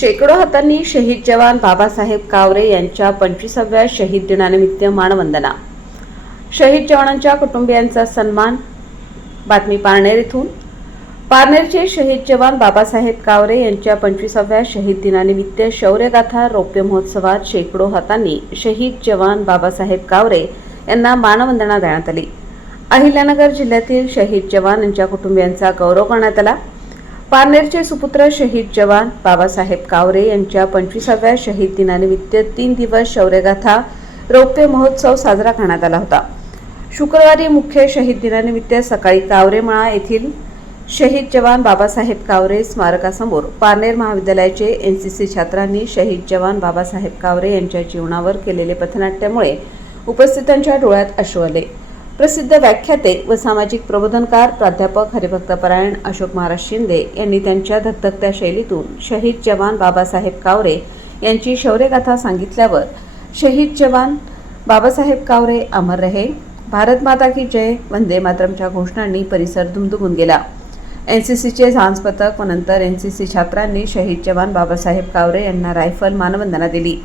शेकडो हातांनी शहीद जवान बाबासाहेब कावरे यांच्या पंचवीसाव्या शहीद दिनानिमित्त मानवंदना. शहीद जवानांच्या कुटुंबियांचा सन्मान. बातमी पारनेर इथून. पारनेरचे शहीद जवान बाबासाहेब कावरे यांच्या पंचवीसाव्या शहीद दिनानिमित्त शौर्यगाथा रौप्य महोत्सवात शेकडो हातांनी शहीद जवान बाबासाहेब कावरे यांना मानवंदना देण्यात आली. अहिल्यानगर जिल्ह्यातील शहीद जवान यांच्या कुटुंबियांचा गौरव करण्यात आला. पारनेरचे सुपुत्र शहीद जवान बाबासाहेब कावरे यांच्या पंचवीसाव्या शहीद दिनानिमित्त तीन दिवस शौर्यगाथा रौप्य महोत्सव साजरा करण्यात आला होता. शुक्रवारी मुख्य शहीद दिनानिमित्त सकाळी कावरेमळा येथील शहीद जवान बाबासाहेब कावरे स्मारकासमोर पारनेर महाविद्यालयाचे एन सी सी छात्रांनी शहीद जवान बाबासाहेब कावरे यांच्या जीवनावर केलेले पथनाट्यामुळे उपस्थितांच्या डोळ्यात अश्रू आले. प्रसिद्ध व्याख्याते व सामाजिक प्रबोधनकार प्राध्यापक हरिभक्तपरायण अशोक महाराज शिंदे यांनी त्यांच्या धकधकत्या शैलीतून शहीद जवान बाबासाहेब कावरे यांची शौर्यगाथा सांगितल्यावर शहीद जवान बाबासाहेब कावरे अमर रहे भारत माता की जय वंदे मातरमच्या घोषणांनी परिसर दुमदुमून गेला. एन सी सीचे झांज पथक व नंतर एन सी सी छात्रांनी शहीद जवान बाबासाहेब कावरे यांना रायफल मानवंदना दिली.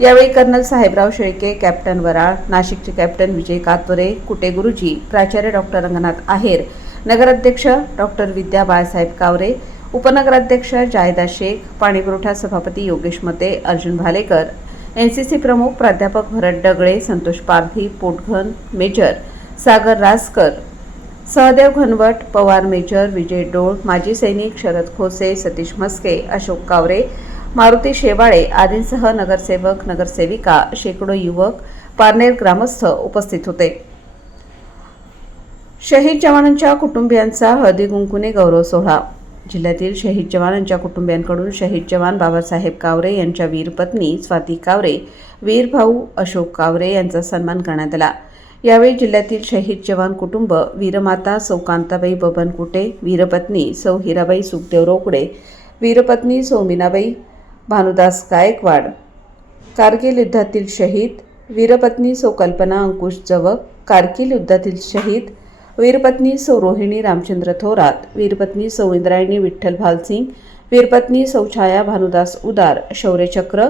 यावेळी कर्नल साहेबराव शेळके कॅप्टन वराळ नाशिकचे कॅप्टन विजय कातोरे कुटे गुरुजी प्राचार्य डॉक्टर रंगनाथ आहेर नगराध्यक्ष डॉक्टर विद्या बाळासाहेब कावरे उपनगराध्यक्ष जायदा शेख पाणीपुरवठा सभापती Yogesh Mate Arjun Bhalekar N C C प्रमुख प्राध्यापक भरत डगळे संतोष पारधी पोटघन मेजर सागर रासकर सहदेव घनवट पवार मेजर विजय डोळ माजी सैनिक शरद खोसे सतीश मस्के अशोक कावरे मारुती शेवाळे आदींसह नगरसेवक नगरसेविका शेकडो युवक पारनेर ग्रामस्थ उपस्थित होते. शहीद जवानांच्या कुटुंबियांचा हळदी कुंकुने गौरव सोहळा. जिल्ह्यातील शहीद जवानांच्या कुटुंबियांकडून शहीद जवान बाबासाहेब कावरे यांच्या वीरपत्नी स्वाती कावरे वीर भाऊ अशोक कावरे यांचा सन्मान करण्यात आला. यावेळी जिल्ह्यातील शहीद जवान कुटुंब वीरमाता सौ कांताबाई बबन कुटे वीरपत्नी सौ हिराबाई सुखदेव रोकडे वीरपत्नी सौ मीनाबाई भानुदास गायकवाड कारगिल युद्धातील शहीद वीरपत्नी सौ कल्पना अंकुश जवक कारगिल युद्धातील शहीद वीरपत्नी सौ रोहिणी रामचंद्र थोरात वीरपत्नी सौ इंद्रायणी विठ्ठल भालसिंग वीरपत्नी सौ छाया भानुदास उदार शौर्यचक्र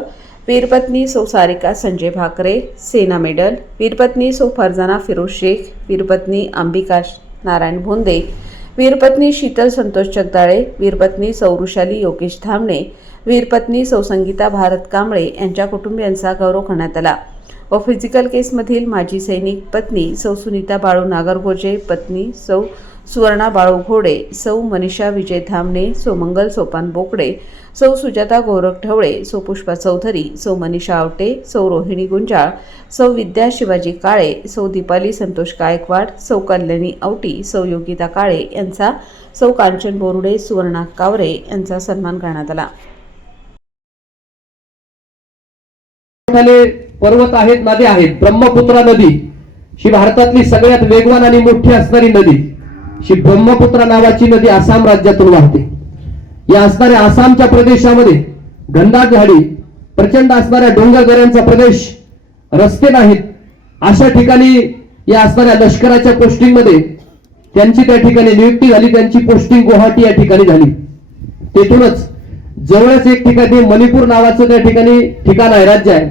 वीरपत्नी सौ सारिका संजय भाकरे सेना मेडल वीरपत्नी सौ फरजाना फिरोज शेख वीरपत्नी अंबिका नारायण भोंदे वीरपत्नी शीतल संतोष जगदाळे वीरपत्नी सौरुशाली योगेश धामणे वीरपत्नी सौसंगीता भारत कांबळे यांच्या कुटुंबियांचा गौरव करण्यात आला. व फिजिकल केसमधील माजी सैनिक पत्नी सौ सुनीता बाळू नागरगोजे पत्नी सौ सुवर्णा बाळू घोडे सौ मनीषा विजय धामणे सौ मंगल सोपान बोकडे सौ सुजाता गोरख ढवळे सौ पुष्पा चौधरी सौ मनीषा आवटे सौ रोहिणी गुंजाळ सौ विद्या शिवाजी काळे सौ दीपाली संतोष गायकवाड सौ कल्याणी आवटी सौ योगिता काळे यांचा सौ कांचन बोरुडे सुवर्णा कावरे यांचा सन्मान करण्यात आला. पर्वत आहेत नद्या आहेत. ब्रह्मपुत्रा नदी ही भारतातली सगळ्यात वेगवान आणि मोठी असणारी नदी. ही ब्रह्मपुत्रा नावाची नदी आसाम राज्यातून वाहते. या असणाऱ्या आसामच्या प्रदेशामध्ये घनदाट झाडी प्रचंड असणाऱ्या डोंगरदऱ्यांचा प्रदेश रस्ते नाहीत. अशा ठिकाणी या असणाऱ्या लष्कराच्या पोस्टिंगमध्ये त्यांची त्या ठिकाणी नियुक्ती झाली त्यांची पोस्टिंग गुवाहाटी या ठिकाणी झाली. तेथूनच जवळच एक ठिकाणी मणिपूर नावाचं त्या ठिकाणी ठिकाण आहे राज्य आहे.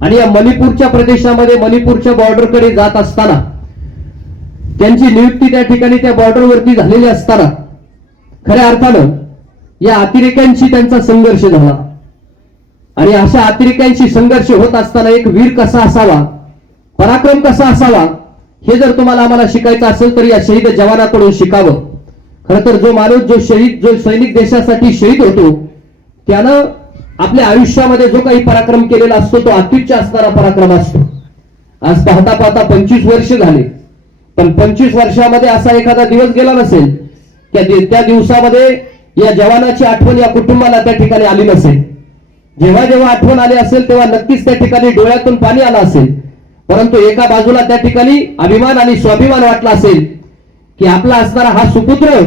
आणि या मणिपूरच्या प्रदेशामध्ये मणिपूरच्या बॉर्डरकडे जात असताना त्यांची नियुक्ती त्या ठिकाणी त्या बॉर्डरवरती झालेली असताना खऱ्या अर्थानं या अतिरेक्यांशी त्यांचा संघर्ष झाला. आणि अशा अतिरेक्यांशी संघर्ष होत असताना एक वीर कसा असावा पराक्रम कसा असावा हे जर तुम्हाला आम्हाला शिकायचं असेल तर या शहीद जवानाकडून शिकावं. खरं तर जो माणूस जो शहीद जो सैनिक देशासाठी शहीद होतो त्यानं आपल्या आयुष्यामध्ये जो काही पराक्रम केलेला असतो तो अत्युच्च असणारा पराक्रम असतो. आज पाहता पाहता पंचवीस वर्ष झाले. पण पंचवीस वर्षामध्ये असा एखादा दिवस गेला नसेल त्या दिवसामध्ये या जवानाची आठवण या कुटुंबाला त्या ठिकाणी आली नसेल. जेव्हा जेव्हा आठवण आली असेल तेव्हा नक्कीच त्या ठिकाणी डोळ्यातून पाणी आलं असेल. परंतु एका बाजूला त्या ठिकाणी अभिमान आणि स्वाभिमान वाटला असेल की आपला असणारा हा सुपुत्र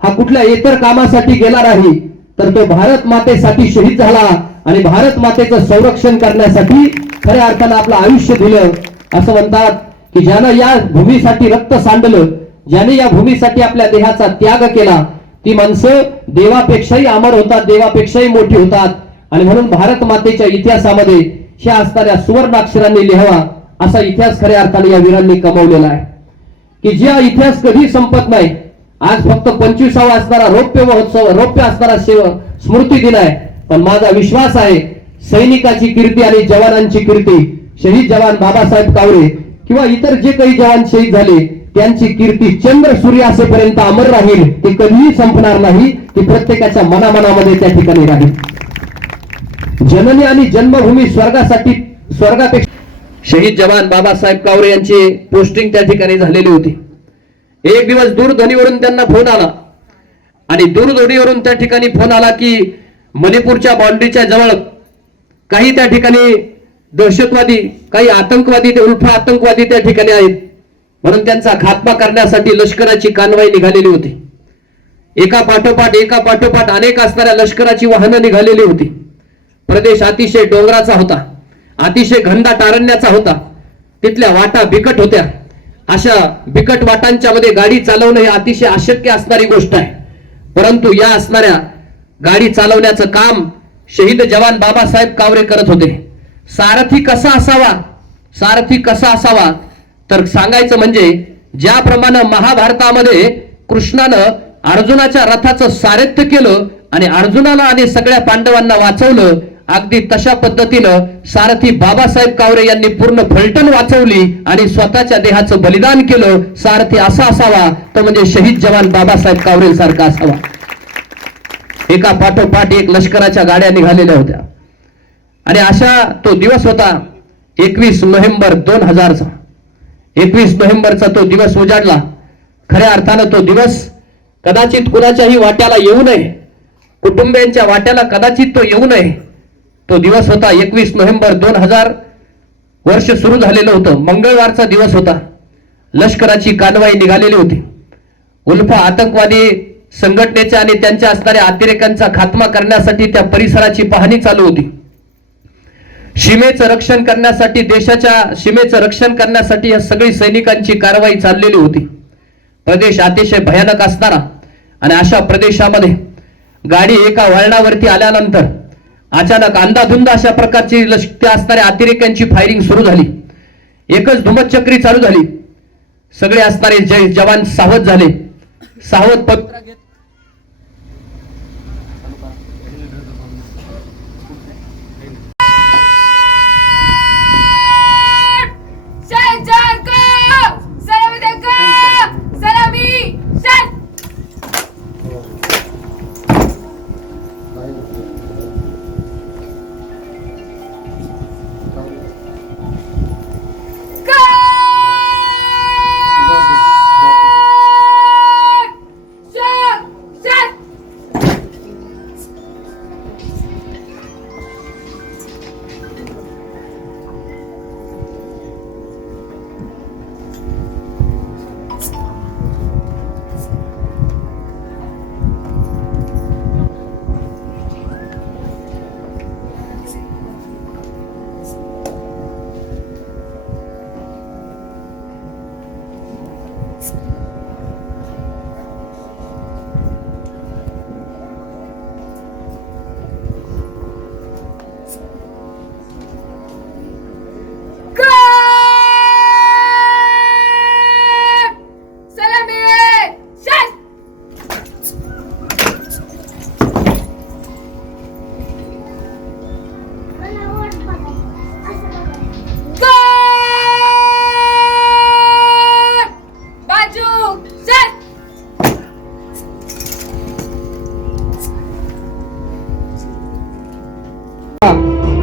हा कुठल्या इतर कामासाठी गेला नाही तर तो भारत मातेसाठी शहीद झाला आणि भारत मातेचं संरक्षण करण्यासाठी खऱ्या अर्थानं आपलं आयुष्य दिलं असं म्हणतात की ज्यानं या भूमीसाठी रक्त सांडलं ज्याने या भूमीसाठी आपल्या देहाचा त्याग केला ती माणसं देवापेक्षाही अमर होतात देवापेक्षाही मोठी होतात. आणि म्हणून भारत मातेच्या इतिहासामध्ये ह्या असणाऱ्या सुवर्णाक्षरांनी लिहावा असा इतिहास खऱ्या अर्थाने या वीरांनी कमवलेला आहे. की ज्या इतिहास कधी संपत नाही आज फक्त पंचवीसावा असणारा रौप्य महोत्सव रौप्य असणारा शेव स्मृती दिन आहे. पण माझा विश्वास आहे सैनिकाची कीर्ती आणि जवानांची कीर्ती शहीद जवान बाबासाहेब कावळे किंवा इतर जे काही जवान शहीद झाले त्यांची कीर्ती चंद्र सूर्य असेपर्यंत अमर राहील ती कधीही संपणार नाही ती प्रत्येकाच्या मनामनामध्ये त्या ठिकाणी राहील. जननी आणि जन्मभूमी स्वर्गासाठी स्वर्गापेक्षा शहीद जवान बाबासाहेब कावरे यांची पोस्टिंग त्या ठिकाणी झालेली होती. एक दिवस दूरध्वनीवरून त्यांना फोन आला. आणि दूरध्वनीवरून त्या ठिकाणी फोन आला की मणिपूरच्या बाउंड्रीच्या जवळ काही त्या ठिकाणी दहशतवादी काही आतंकवादी ते उल्फा आतंकवादी त्या ठिकाणी आहेत. म्हणून त्यांचा खात्मा करण्यासाठी लष्कराची कानवाई निघालेली होती. एका पाठोपाठ एका पाठोपाठ अनेक असणाऱ्या लष्कराची वाहनं निघालेली होती. प्रदेश अतिशय डोंगराचा होता. अतिशय घंदा टारण्याचा होता. तिथल्या वाटा बिकट होत्या. अशा बिकट वाटांच्या मध्ये गाडी चालवणं हे अतिशय अशक्य असणारी गोष्ट आहे. परंतु या असणाऱ्या गाडी चालवण्याचं काम शहीद जवान बाबासाहेब कावरे करत होते. सारथी कसा असावा? सारथी कसा असावा? तर सांगायचं म्हणजे ज्याप्रमाणे महाभारतामध्ये कृष्णानं अर्जुनाच्या रथाचं सारथ्य केलं आणि अर्जुनाला आणि सगळ्या पांडवांना वाचवलं अगदी तशा पद्धतीनं सारथी बाबासाहेब कावरे यांनी पूर्ण फलटण वाचवली आणि स्वतःच्या देहाचं बलिदान केलं. सारथी असा असावा तो म्हणजे शहीद जवान बाबासाहेब कावरे सारखा असावा. एका पाठोपाठ एक लष्कराच्या गाड्या निघालेल्या होत्या. आणि अशा तो दिवस होता एकवीस नोव्हेंबर दोन हजारचा एकवीस नोव्हेंबरचा तो दिवस उजाडला. खऱ्या अर्थानं तो दिवस कदाचित कुणाच्याही वाट्याला येऊ नये. कुटुंबियांच्या वाट्याला कदाचित तो येऊ नये. तो दिवस होता एकवीस नोव्हेंबर दोन हजार वर्ष सुरू झालेलं होतं. मंगळवारचा दिवस होता. लष्कराची कानवाई निघालेली होती. उल्फा आतंकवादी संघटनेच्या आणि त्यांच्या असणाऱ्या अतिरेकांचा खात्मा करण्यासाठी त्या परिसराची पाहणी चालू होती. सीमेचं रक्षण करण्यासाठी देशाच्या सीमेचं रक्षण करण्यासाठी या सगळी सैनिकांची कारवाई चाललेली होती. प्रदेश अतिशय भयानक असणारा आणि अशा प्रदेशामध्ये गाडी एका वळणावरती आल्यानंतर अचानक अंदाधुंद अशा प्रकारची लष्क असणाऱ्या अतिरेक्यांची फायरिंग सुरू झाली. एकच धुमचक्री चालू झाली. सगळे असणारे जय जवान सावध झाले. सावध पवित्रा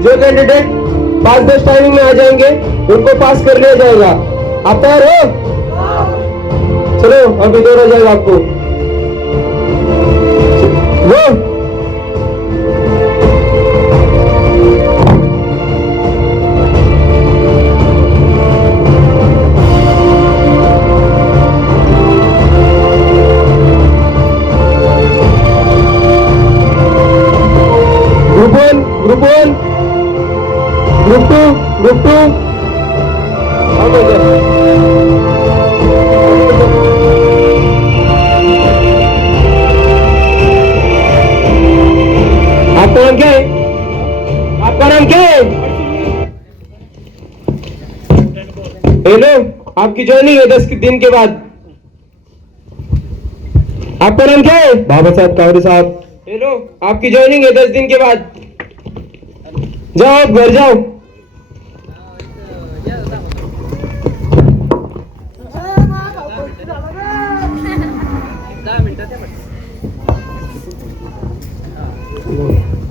जो कैंडिडेट पास दस टाइमिंग में आ जाएँगे, उनको पास कर लिया जाएगा। आप तैयार हो? चलो, अभी दौड़ा जाएगा आपको। वो। ग्रुप वन ग्रुप वन रुको रुको। आपका नाम क्या है आपका नाम क्या है हेलो आपकी जॉइनिंग है दस दिन के बाद। आपका नाम क्या है बाबा साहब कावरे साहब। हेलो आपकी ज्वाइनिंग है दस दिन के बाद। जाओ घर जाओ। 이거.